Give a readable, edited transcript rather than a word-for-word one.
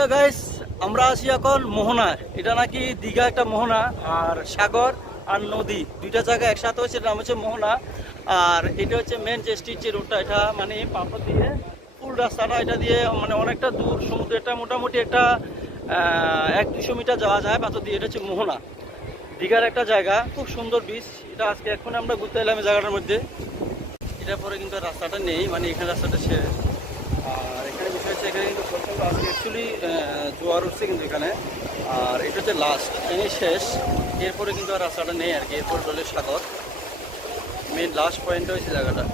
Hello guys, আমরা আছি এখন মোহনায়। এটা নাকি দীঘা একটা মোহনা, আর সাগর আর নদী দুইটা জায়গা একসাথে হচ্ছে, নাম হচ্ছে মোহনা। আর এটা হচ্ছে মেন যে স্ট্রিট যে রোডটা, এটা মানে পাথর দিয়ে ফুল রাস্তাটা, এটা দিয়ে মানে অনেকটা দূর সমুদ্র। এটা মোটামুটি একটা 1-200 মিটার যাওয়া যায় পাথর দিয়ে। এটা হচ্ছে মোহনা, দীঘার একটা জায়গা, খুব সুন্দর বিচ। এটা আজকে এখন আমরা ঘুরতে এলাম এই জায়গাটার মধ্যে। এটার পরে কিন্তু রাস্তাটা নেই, মানে এখানে রাস্তাটা শেষ। আর এখানে বিষয় হচ্ছে, এখানে কিন্তু প্রচণ্ড আজকে অ্যাকচুয়ালি জোয়ার উঠছে কিন্তু এখানে। আর এটা হচ্ছে লাস্ট, এখানেই শেষ। এরপরে কিন্তু আর রাস্তাটা নেই আর কি, এরপর চলে সাগর। মেন লাস্ট পয়েন্টটা হচ্ছে জায়গাটা।